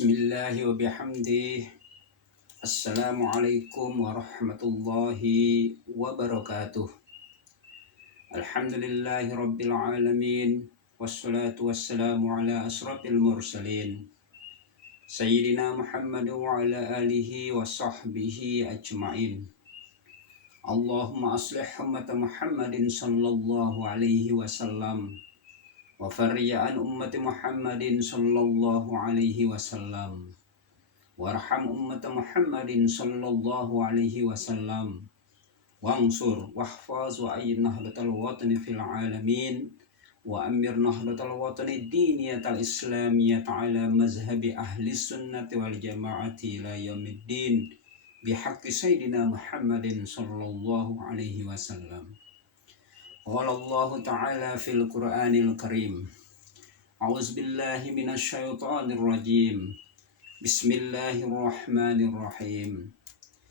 Bismillahi wa bihamdih. Assalamualaikum warahmatullahi wabarakatuh. Alhamdulillahi rabbil alamin. Wassalatu wassalamu ala asrafil mursalin Sayyidina Muhammad wa ala alihi wa sahbihi ajma'in. Allahumma aslih ummata Muhammadin sallallahu alaihi wasallam wa farja an ummati Muhammadin sallallahu alaihi wasallam. Warham ummat Muhammadin sallallahu alaihi wasallam wansur wahfaz wa ayyid nahdlatal watani fil alamin wa amir nahdlatal watani diniyatal islamiyat ala mazhabi ahli sunnati wal jamaati ila yaumiddin bihaqqi sayyidina Muhammadin sallallahu alaihi wasallam. Qala Allah ta'ala fil Qur'anil Karim. A'udzu billahi minasy syaithanir rajim. Bismillahirrahmanirrahim.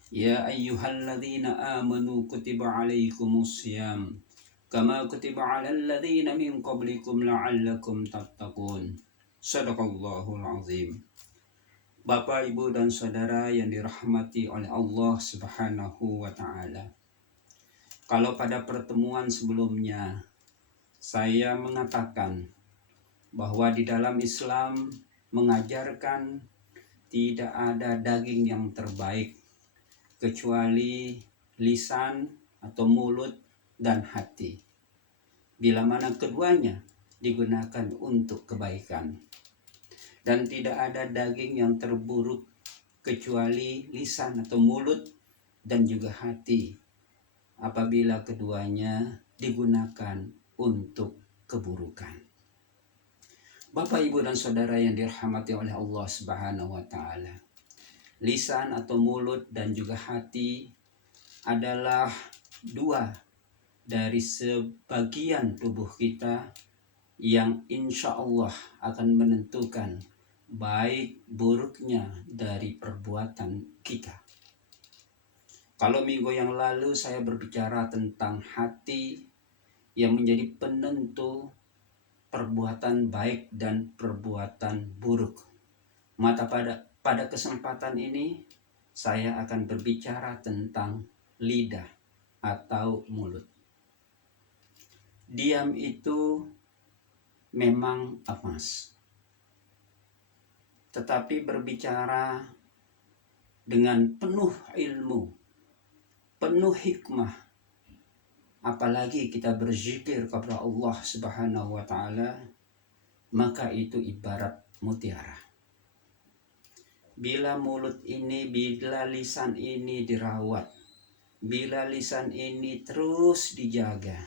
Ya ayyuhalladzina amanu kutiba alaikumus syiyam kama kutiba alal ladzina min qablikum la'allakum tattaqun. Shadaqallahul azim. Bapak, Ibu dan saudara yang dirahmati oleh Allah Subhanahu wa taala. Kalau pada pertemuan sebelumnya saya mengatakan bahwa di dalam Islam mengajarkan tidak ada daging yang terbaik kecuali lisan atau mulut dan hati. Bila mana keduanya digunakan untuk kebaikan. Dan tidak ada daging yang terburuk kecuali lisan atau mulut dan juga hati apabila keduanya digunakan untuk keburukan. Bapak, Ibu dan saudara yang dirahmati oleh Allah Subhanahu wa taala. Lisan atau mulut dan juga hati adalah dua dari sebagian tubuh kita yang insya Allah akan menentukan baik buruknya dari perbuatan kita. Kalau minggu yang lalu saya berbicara tentang hati yang menjadi penentu perbuatan baik dan perbuatan buruk. Maka pada kesempatan ini saya akan berbicara tentang lidah atau mulut. Diam itu memang emas. Tetapi berbicara dengan penuh ilmu, penuh hikmah, apalagi kita berzikir kepada Allah Subhanahu wa taala, maka itu ibarat mutiara. Bila mulut ini, bila lisan ini dirawat, bila lisan ini terus dijaga,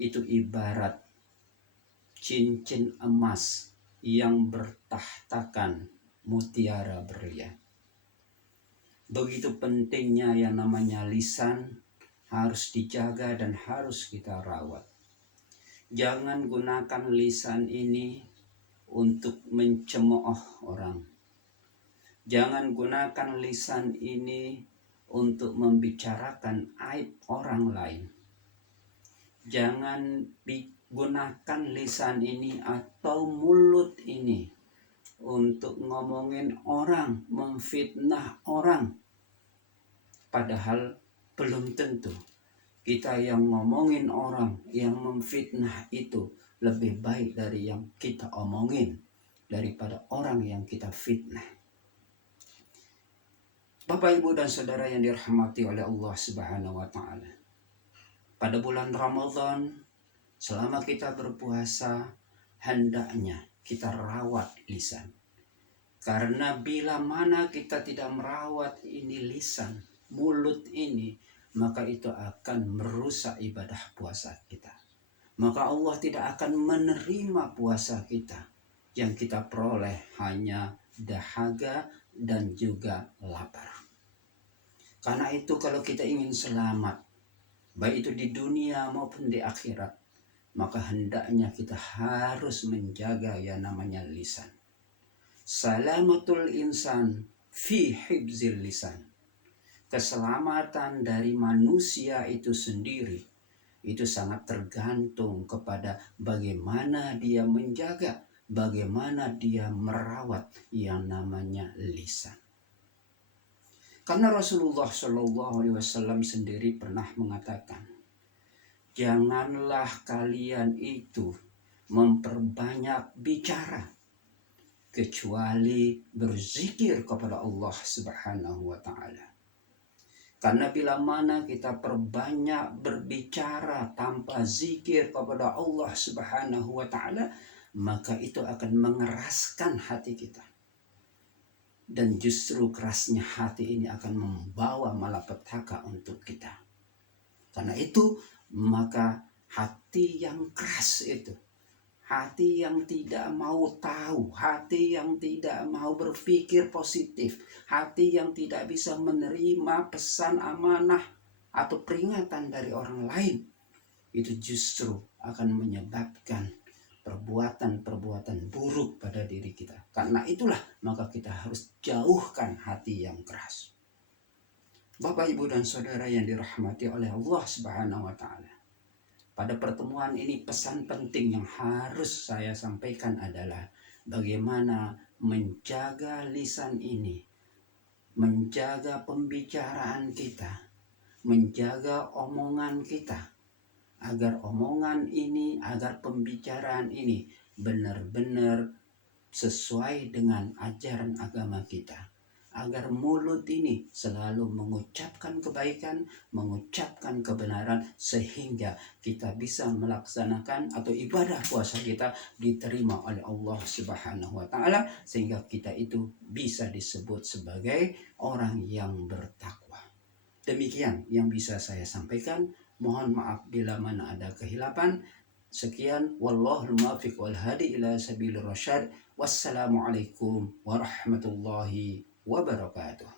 itu ibarat cincin emas yang bertahtakan mutiara berlian. Begitu pentingnya yang namanya lisan, harus dijaga dan harus kita rawat. Jangan gunakan lisan ini untuk mencemooh orang. Jangan gunakan lisan ini untuk membicarakan aib orang lain. Jangan gunakan lisan ini atau mulut ini untuk ngomongin orang, memfitnah orang. Padahal belum tentu kita yang ngomongin orang, yang memfitnah itu lebih baik dari yang kita omongin daripada orang yang kita fitnah. Bapak, Ibu dan saudara yang dirahmati oleh Allah Subhanahu wa taala. Pada bulan Ramadan, selama kita berpuasa, hendaknya kita rawat lisan. Karena bila mana kita tidak merawat ini lisan, mulut ini, maka itu akan merusak ibadah puasa kita. Maka Allah tidak akan menerima puasa kita. Yang kita peroleh hanya dahaga dan juga lapar. Karena itu kalau kita ingin selamat, baik itu di dunia maupun di akhirat, maka hendaknya kita harus menjaga yang namanya lisan. Salamatul insan fi hibzil lisan. Keselamatan dari manusia itu sendiri itu sangat tergantung kepada bagaimana dia menjaga bagaimana dia merawat yang namanya lisan. Karena Rasulullah Shallallahu Alaihi Wasallam sendiri pernah mengatakan, janganlah kalian itu memperbanyak bicara kecuali berzikir kepada Allah Subhanahu wa taala. Karena bila mana kita perbanyak berbicara tanpa zikir kepada Allah Subhanahu wa taala, maka itu akan mengeraskan hati kita. Dan justru kerasnya hati ini akan membawa malapetaka untuk kita. Karena itu, maka hati yang keras itu, hati yang tidak mau tahu, hati yang tidak mau berpikir positif, hati yang tidak bisa menerima pesan amanah atau peringatan dari orang lain, itu justru akan menyebabkan perbuatan-perbuatan buruk pada diri kita. Karena itulah maka kita harus jauhkan hati yang keras. Bapak, Ibu, dan Saudara yang dirahmati oleh Allah Subhanahu wa taala. Pada pertemuan ini pesan penting yang harus saya sampaikan adalah bagaimana menjaga lisan ini, menjaga pembicaraan kita, menjaga omongan kita, agar omongan ini, agar pembicaraan ini benar-benar sesuai dengan ajaran agama kita. Agar mulut ini selalu mengucapkan kebaikan, mengucapkan kebenaran, sehingga kita bisa melaksanakan atau ibadah puasa kita diterima oleh Allah Subhanahu wa taala, sehingga kita itu bisa disebut sebagai orang yang bertakwa. Demikian yang bisa saya sampaikan. Mohon maaf bila mana ada kehilapan. Sekian, wallahul muwaffiq wal hadi ila sabilir rasyad. Wassalamualaikum warahmatullahi wabarakatuh.